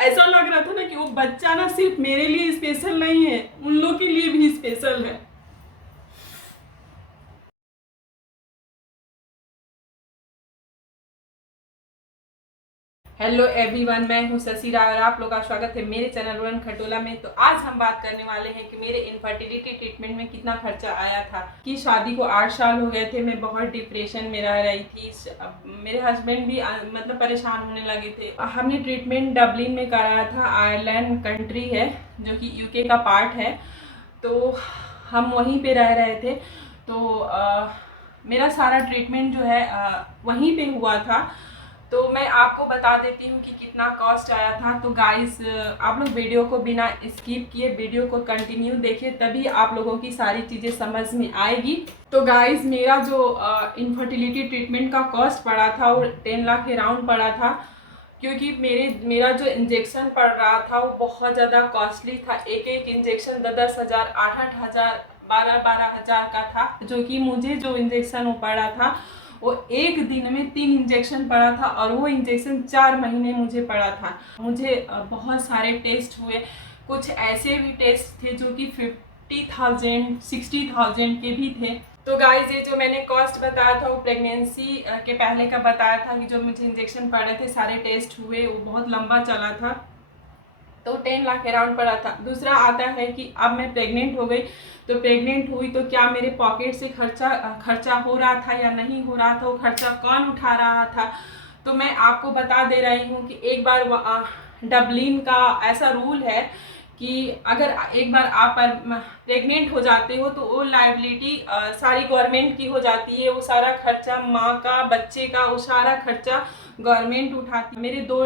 ऐसा लग रहा था ना कि वो बच्चा ना सिर्फ मेरे लिए स्पेशल नहीं है, उन लोग के लिए भी स्पेशल है। हेलो एवरीवन, मैं हूं शशि राय और आप लोग का स्वागत है मेरे चैनल वन खटोला में। तो आज हम बात करने वाले हैं कि मेरे इनफर्टिलिटी ट्रीटमेंट में कितना खर्चा आया था। कि शादी को 8 साल हो गए थे, मैं बहुत डिप्रेशन में रह रही थी। मेरे हस्बैंड भी मतलब परेशान होने लगे थे। हमने ट्रीटमेंट डबलिन में कराया था। आयरलैंड कंट्री है जो कि यूके का पार्ट है, तो हम वहीं पे रह रहे थे। तो मेरा सारा ट्रीटमेंट जो है वहीं पे हुआ था। तो मैं आपको बता देती हूँ कि कितना कॉस्ट आया था। तो गाइस, आप लोग वीडियो को बिना स्किप किए वीडियो को कंटिन्यू देखिए, तभी आप लोगों की सारी चीज़ें समझ में आएगी। तो गाइस, मेरा जो इनफर्टिलिटी ट्रीटमेंट का कॉस्ट पड़ा था वो 10 लाख के राउंड पड़ा था। क्योंकि मेरा जो इंजेक्शन पड़ रहा था वो बहुत ज़्यादा कॉस्टली था। एक एक इंजेक्शन 10-10 हज़ार, 8-8 हज़ार, 12-12 हज़ार का था। जो कि मुझे जो इंजेक्शन वो पड़ा था वो एक दिन में 3 इंजेक्शन पड़ा था, और वो इंजेक्शन 4 महीने मुझे पड़ा था। मुझे बहुत सारे टेस्ट हुए। कुछ ऐसे भी टेस्ट थे जो कि 50,000 60,000 के भी थे। तो गाइस, ये जो मैंने कॉस्ट बताया था वो प्रेगनेंसी के पहले का बताया था कि जो मुझे इंजेक्शन पड़े थे, सारे टेस्ट हुए, वो बहुत लंबा चला था। तो 10 लाख अराउंड पड़ा था। दूसरा आता है कि अब मैं प्रेग्नेंट हो गई, तो प्रेग्नेंट हुई तो क्या मेरे पॉकेट से खर्चा हो रहा था या नहीं हो रहा था, वो खर्चा कौन उठा रहा था। तो मैं आपको बता दे रही हूँ कि एक बार डबलिन का ऐसा रूल है कि अगर एक बार आप प्रेग्नेंट हो जाते हो तो वो लाइबिलिटी सारी गवर्नमेंट की हो जाती है। वो सारा खर्चा माँ का, बच्चे का, वो सारा खर्चा गवर्नमेंट उठाती है। मेरे 2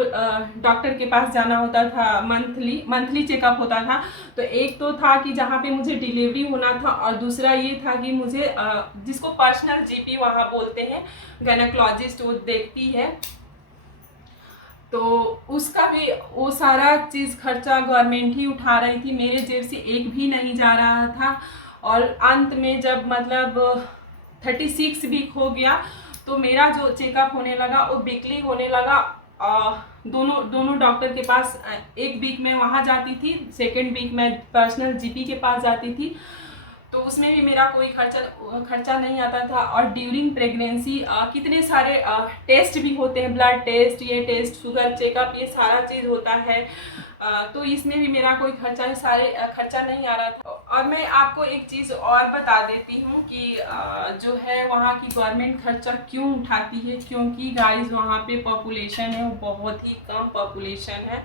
डॉक्टर के पास जाना होता था, मंथली चेकअप होता था। तो एक तो था कि जहाँ पे मुझे डिलीवरी होना था, और दूसरा ये था कि मुझे जिसको पर्सनल जीपी वहाँ बोलते हैं, गायनेकोलॉजिस्ट, वो देखती है। तो उसका भी वो सारा चीज़ खर्चा गवर्नमेंट ही उठा रही थी, मेरे जेब से एक भी नहीं जा रहा था। और अंत में जब मतलब 36 वीक हो गया तो मेरा जो चेकअप होने लगा वो वीकली होने लगा। दोनों दोनों डॉक्टर के पास एक वीक में वहाँ जाती थी, सेकेंड वीक में पर्सनल जीपी के पास जाती थी। तो उसमें भी मेरा कोई खर्चा नहीं आता था। और ड्यूरिंग प्रेगनेंसी कितने सारे टेस्ट भी होते हैं, ब्लड टेस्ट, ये टेस्ट, शुगर चेकअप, ये सारा चीज़ होता है। तो इसमें भी मेरा कोई खर्चा नहीं आ रहा था। और मैं आपको एक चीज़ और बता देती हूँ कि जो है वहाँ की गवर्नमेंट खर्चा क्यों उठाती है। क्योंकि गाइस, वहाँ पे पॉपुलेशन है वो बहुत ही कम पॉपुलेशन है,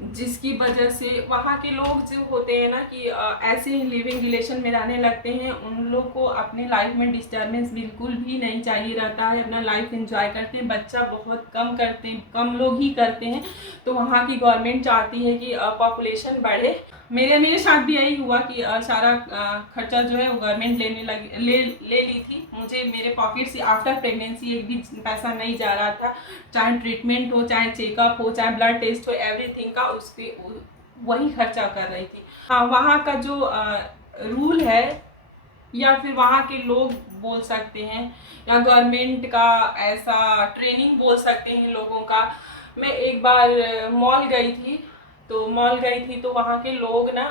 जिसकी वजह से वहाँ के लोग जो होते हैं ना कि ऐसे ही लिविंग रिलेशन में रहने लगते हैं। उन लोग को अपने लाइफ में डिस्टर्बेंस बिल्कुल भी नहीं चाहिए रहता है, अपना लाइफ एंजॉय करते हैं। बच्चा बहुत कम करते हैं, कम लोग ही करते हैं। तो वहाँ की गवर्नमेंट चाहती है कि पॉपुलेशन बढ़े। मेरे साथ भी यही हुआ कि सारा खर्चा जो है वो गवर्नमेंट ले ली थी। मुझे मेरे पॉकेट से आफ्टर प्रेगनेंसी एक भी पैसा नहीं जा रहा था। चाहे ट्रीटमेंट हो, चाहे चेकअप हो, चाहे ब्लड टेस्ट हो, एवरीथिंग का उसके वही खर्चा कर रही थी। हाँ, वहाँ का जो रूल है, या फिर वहाँ के लोग बोल सकते हैं, या गवर्नमेंट का ऐसा ट्रेनिंग बोल सकते हैं लोगों का। मैं एक बार मॉल गई थी, तो वहाँ के लोग ना,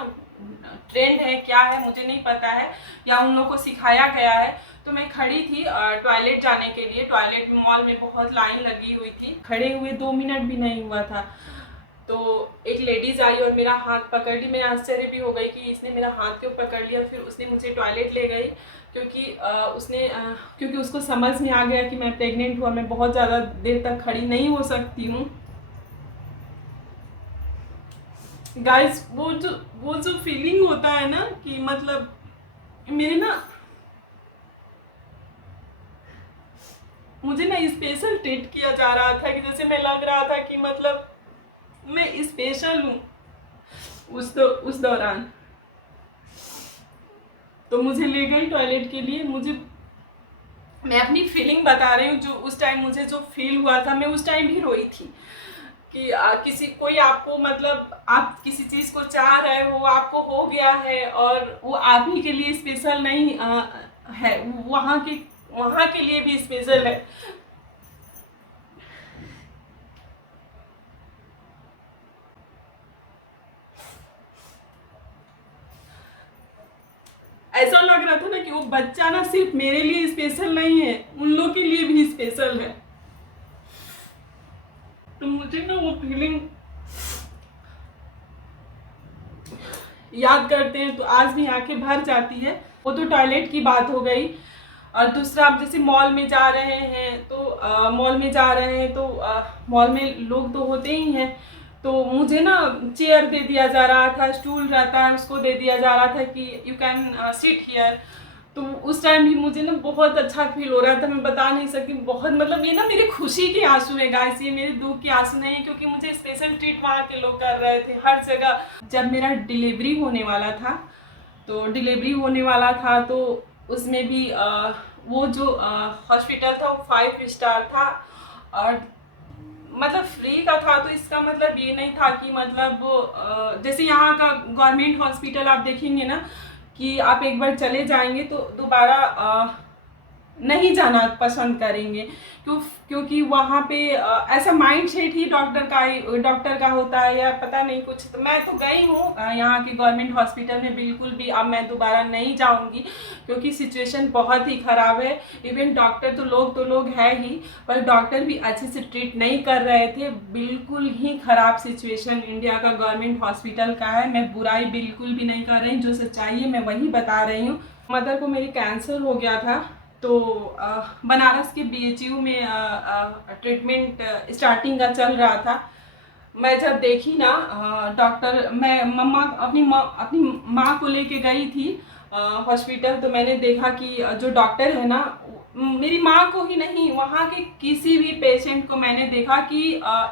ट्रेंड है क्या है मुझे नहीं पता है, या उन लोगों को सिखाया गया है। तो मैं खड़ी थी टॉयलेट जाने के लिए। टॉयलेट मॉल में बहुत लाइन लगी हुई थी, खड़े हुए 2 मिनट भी नहीं हुआ था। तो एक लेडीज आई और मेरा हाथ पकड़ ली। मैं आश्चर्य भी हो गई कि इसने मेरा हाथ क्यों पकड़ लिया। फिर उसने मुझे टॉयलेट ले गई, क्योंकि उसको समझ में आ गया कि मैं प्रेग्नेंट हूँ, मैं बहुत ज़्यादा देर तक खड़ी नहीं हो सकती हूँ। गाइस, वो जो फीलिंग होता है ना कि मतलब मेरे ना मुझे ना स्पेशल ट्रीट किया जा रहा था, कि जैसे मैं लग रहा था कि मतलब मैं स्पेशल हूँ उस दौरान। तो मुझे ले गई टॉयलेट के लिए। मैं अपनी फीलिंग बता रही हूँ, जो उस टाइम मुझे जो फील हुआ था, मैं उस टाइम भी रोई थी। कि कोई आपको मतलब आप किसी चीज़ को चाह रहे हो, आपको हो गया है, और वो आप ही के लिए स्पेशल नहीं है, वहाँ के लिए भी स्पेशल है। बच्चा ना सिर्फ मेरे लिए स्पेशल नहीं है, उन लोग के लिए भी स्पेशल है। तो मुझे ना वो फीलिंग याद करते हैं तो आज भी आंखें भर जाती है। वो तो टॉयलेट की बात हो गई। और दूसरा, आप जैसे मॉल में जा रहे हैं तो मॉल में लोग तो होते ही हैं, तो मुझे ना चेयर दे दिया जा रहा था, स्टूल रहता है उसको दे दिया जा रहा था कि यू कैन सिट हियर। तो उस टाइम भी मुझे ना बहुत अच्छा फील हो रहा था, मैं बता नहीं सकती। बहुत मतलब ये ना मेरी खुशी के आंसू है गाइस, ये मेरे दुख के आंसू नहीं है, क्योंकि मुझे स्पेशल ट्रीट वहाँ के लोग कर रहे थे हर जगह। जब मेरा डिलीवरी होने वाला था तो उसमें भी वो जो हॉस्पिटल था वो 5 स्टार था और मतलब फ्री का था। तो इसका मतलब ये नहीं था कि मतलब जैसे यहाँ का गवर्नमेंट हॉस्पिटल आप देखेंगे ना कि आप एक बार चले जाएंगे तो दोबारा नहीं जाना पसंद करेंगे, क्योंकि वहाँ पे ऐसा माइंड सेट ही डॉक्टर का होता है या पता नहीं कुछ। तो मैं तो गई हूँ यहाँ के गवर्नमेंट हॉस्पिटल में, बिल्कुल भी अब मैं दोबारा नहीं जाऊँगी, क्योंकि सिचुएशन बहुत ही ख़राब है। इवन डॉक्टर तो लोग है ही, पर डॉक्टर भी अच्छे से ट्रीट नहीं कर रहे थे। बिल्कुल ही ख़राब सिचुएशन इंडिया का गवर्नमेंट हॉस्पिटल का है। मैं बुराई बिल्कुल भी नहीं कर रही, जो सच्चाई है मैं वही बता रही हूँ। मदर को मेरी कैंसर हो गया था, तो बनारस के BHU में ट्रीटमेंट स्टार्टिंग का चल रहा था। मैं जब देखी ना डॉक्टर, मैं अपनी माँ को लेके गई थी हॉस्पिटल, तो मैंने देखा कि जो डॉक्टर है ना, मेरी माँ को ही नहीं, वहाँ के किसी भी पेशेंट को मैंने देखा कि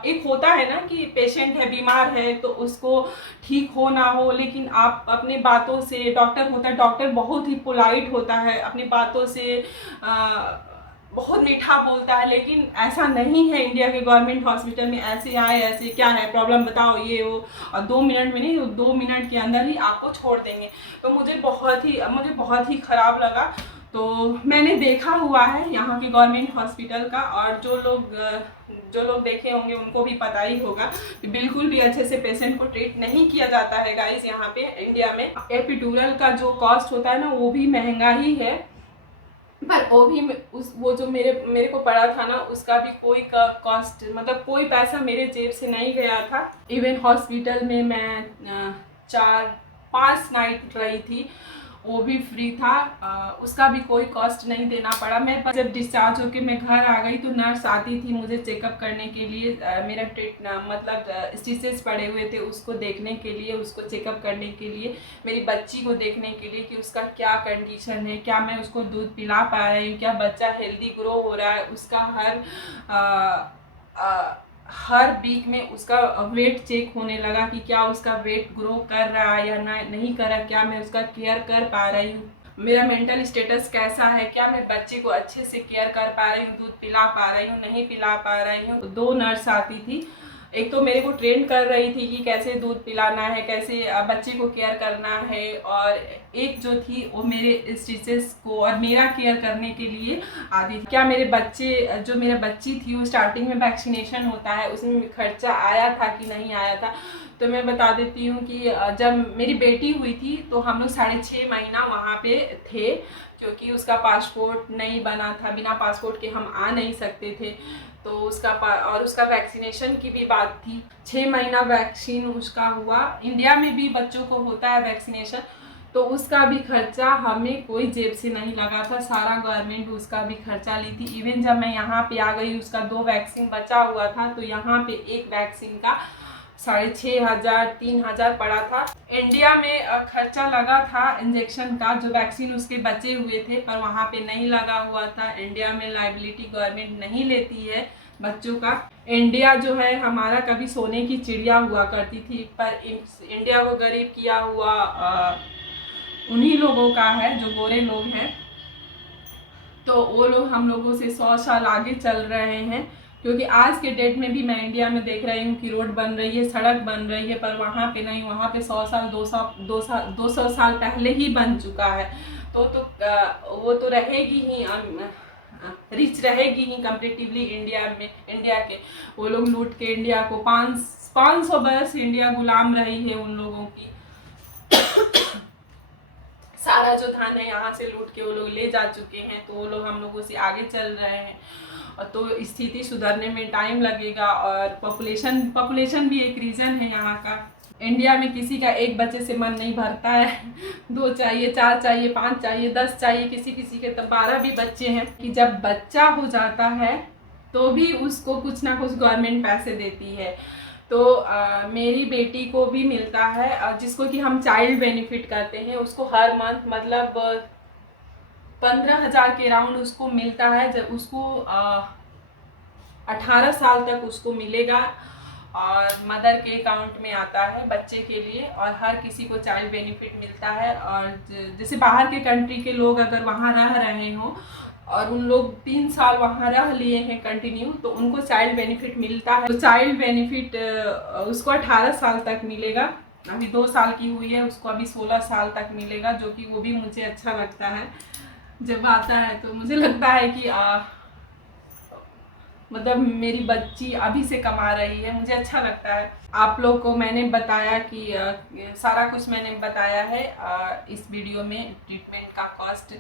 एक होता है ना कि पेशेंट है, बीमार है, तो उसको ठीक हो ना हो, लेकिन आप अपने बातों से, डॉक्टर बहुत ही पोलाइट होता है, अपनी बातों से बहुत मीठा बोलता है। लेकिन ऐसा नहीं है इंडिया के गवर्नमेंट हॉस्पिटल में। ऐसे आए, ऐसे क्या है प्रॉब्लम बताओ, ये वो, और 2 मिनट में नहीं, 2 मिनट के अंदर ही आपको छोड़ देंगे। तो मुझे बहुत ही ख़राब लगा। तो मैंने देखा हुआ है यहाँ के गवर्नमेंट हॉस्पिटल का, और जो लोग देखे होंगे उनको भी पता ही होगा कि बिल्कुल भी अच्छे से पेशेंट को ट्रीट नहीं किया जाता है गाइस यहाँ पे इंडिया में। एपिड्यूरल का जो कॉस्ट होता है ना, वो भी महंगा ही है, पर वो जो मेरे को पड़ा था ना, उसका भी कोई कॉस्ट, मतलब कोई पैसा मेरे जेब से नहीं गया था। इवन हॉस्पिटल में मैं 4-5 नाइट रही थी, वो भी फ्री था, उसका भी कोई कॉस्ट नहीं देना पड़ा। मैं जब डिस्चार्ज होके मैं घर आ गई तो नर्स आती थी मुझे चेकअप करने के लिए, मेरा मतलब स्टिचेस पड़े हुए थे उसको देखने के लिए, उसको चेकअप करने के लिए, मेरी बच्ची को देखने के लिए कि उसका क्या कंडीशन है, क्या मैं उसको दूध पिला पा रही हूँ, क्या बच्चा हेल्दी ग्रो हो रहा है, उसका हर वीक में उसका वेट चेक होने लगा कि क्या उसका वेट ग्रो कर रहा है या नहीं कर रहा, क्या मैं उसका केयर कर पा रही हूँ, मेरा मेंटल स्टेटस कैसा है, क्या मैं बच्चे को अच्छे से केयर कर पा रही हूँ, दूध पिला पा रही हूँ, नहीं पिला पा रही हूँ। 2 नर्स आती थी, एक तो मेरे को ट्रेन कर रही थी कि कैसे दूध पिलाना है, कैसे बच्चे को केयर करना है, और एक जो थी वो मेरे स्टिचेस को और मेरा केयर करने के लिए आती थी। क्या मेरा बच्ची थी, वो स्टार्टिंग में वैक्सीनेशन होता है, उसमें खर्चा आया था कि नहीं आया था। तो मैं बता देती हूँ कि जब मेरी बेटी हुई थी तो हम लोग 6.5 महीना वहाँ पे थे, क्योंकि उसका पासपोर्ट नहीं बना था, बिना पासपोर्ट के हम आ नहीं सकते थे। तो उसका वैक्सीनेशन की भी बात थी, 6 महीना वैक्सीन उसका हुआ। इंडिया में भी बच्चों को होता है वैक्सीनेशन, तो उसका भी खर्चा हमें कोई जेब से नहीं लगा था, सारा गवर्नमेंट उसका भी खर्चा ली थी। इवन जब मैं यहाँ पे आ गई, उसका 2 वैक्सीन बचा हुआ था, तो यहाँ पे एक वैक्सीन का 6,500 3,000 पड़ा था। इंडिया में खर्चा लगा था इंजेक्शन का, जो वैक्सीन उसके बचे हुए थे, पर वहाँ पे नहीं लगा हुआ था। इंडिया में लायबिलिटी गवर्नमेंट नहीं लेती है बच्चों का। इंडिया जो है हमारा कभी सोने की चिड़िया हुआ करती थी, पर इंडिया को गरीब किया हुआ उन्हीं लोगों का है जो गोरे लोग हैं। तो वो लोग हम लोगों से 100 साल आगे चल रहे हैं, क्योंकि आज के डेट में भी मैं इंडिया में देख रही हूँ कि रोड बन रही है, सड़क बन रही है, पर वहाँ पे नहीं, वहाँ पे 100 साल 200 साल पहले ही बन चुका है। तो वो तो रहेगी ही, रिच रहेगी ही कंपेरेटिवली इंडिया के। वो लोग लूट के इंडिया को 500 बरस इंडिया गुलाम रही है उन लोगों की। सारा जो धन है यहाँ से लूट के वो लोग ले जा चुके हैं, तो वो लोग हम लोगों से आगे चल रहे हैं। और तो स्थिति सुधरने में टाइम लगेगा। और पॉपुलेशन भी एक रीज़न है यहाँ का। इंडिया में किसी का एक बच्चे से मन नहीं भरता है, 2 चाहिए, 4 चाहिए, 5 चाहिए, 10 चाहिए, किसी किसी के तो 12 भी बच्चे हैं। कि जब बच्चा हो जाता है तो भी उसको कुछ ना कुछ गवर्नमेंट पैसे देती है। तो मेरी बेटी को भी मिलता है, जिसको कि हम चाइल्ड बेनिफिट करते हैं, उसको हर मंथ मतलब 15,000 के राउंड उसको मिलता है। जब उसको 18 साल तक उसको मिलेगा और मदर के अकाउंट में आता है बच्चे के लिए। और हर किसी को चाइल्ड बेनिफिट मिलता है। और जैसे बाहर के कंट्री के लोग अगर वहाँ रह रहे हों और उन लोग 3 साल वहाँ रह लिए हैं कंटिन्यू, तो उनको चाइल्ड बेनिफिट मिलता है। तो चाइल्ड बेनिफिट उसको 18 साल तक मिलेगा। अभी 2 साल की हुई है, उसको अभी 16 साल तक मिलेगा, जो कि वो भी मुझे अच्छा लगता है जब आता है। तो मुझे लगता है कि मतलब मेरी बच्ची अभी से कमा रही है, मुझे अच्छा लगता है। आप लोग को मैंने बताया कि सारा कुछ मैंने बताया है इस वीडियो में, ट्रीटमेंट का कॉस्ट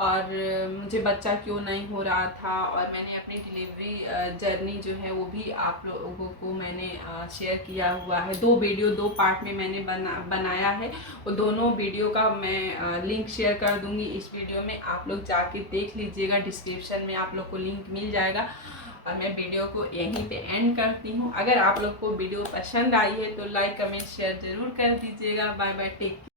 और मुझे बच्चा क्यों नहीं हो रहा था। और मैंने अपनी डिलीवरी जर्नी जो है वो भी आप लोगों को मैंने शेयर किया हुआ है। 2 वीडियो 2 पार्ट में मैंने बनाया है। वो दोनों वीडियो का मैं लिंक शेयर कर दूंगी इस वीडियो में, आप लोग जाके देख लीजिएगा। डिस्क्रिप्शन में आप लोग को लिंक मिल जाएगा। और मैं वीडियो को यहीं पे एंड करती हूँ। अगर आप लोग को वीडियो पसंद आई है तो लाइक कमेंट शेयर ज़रूर कर दीजिएगा। Bye bye, take care.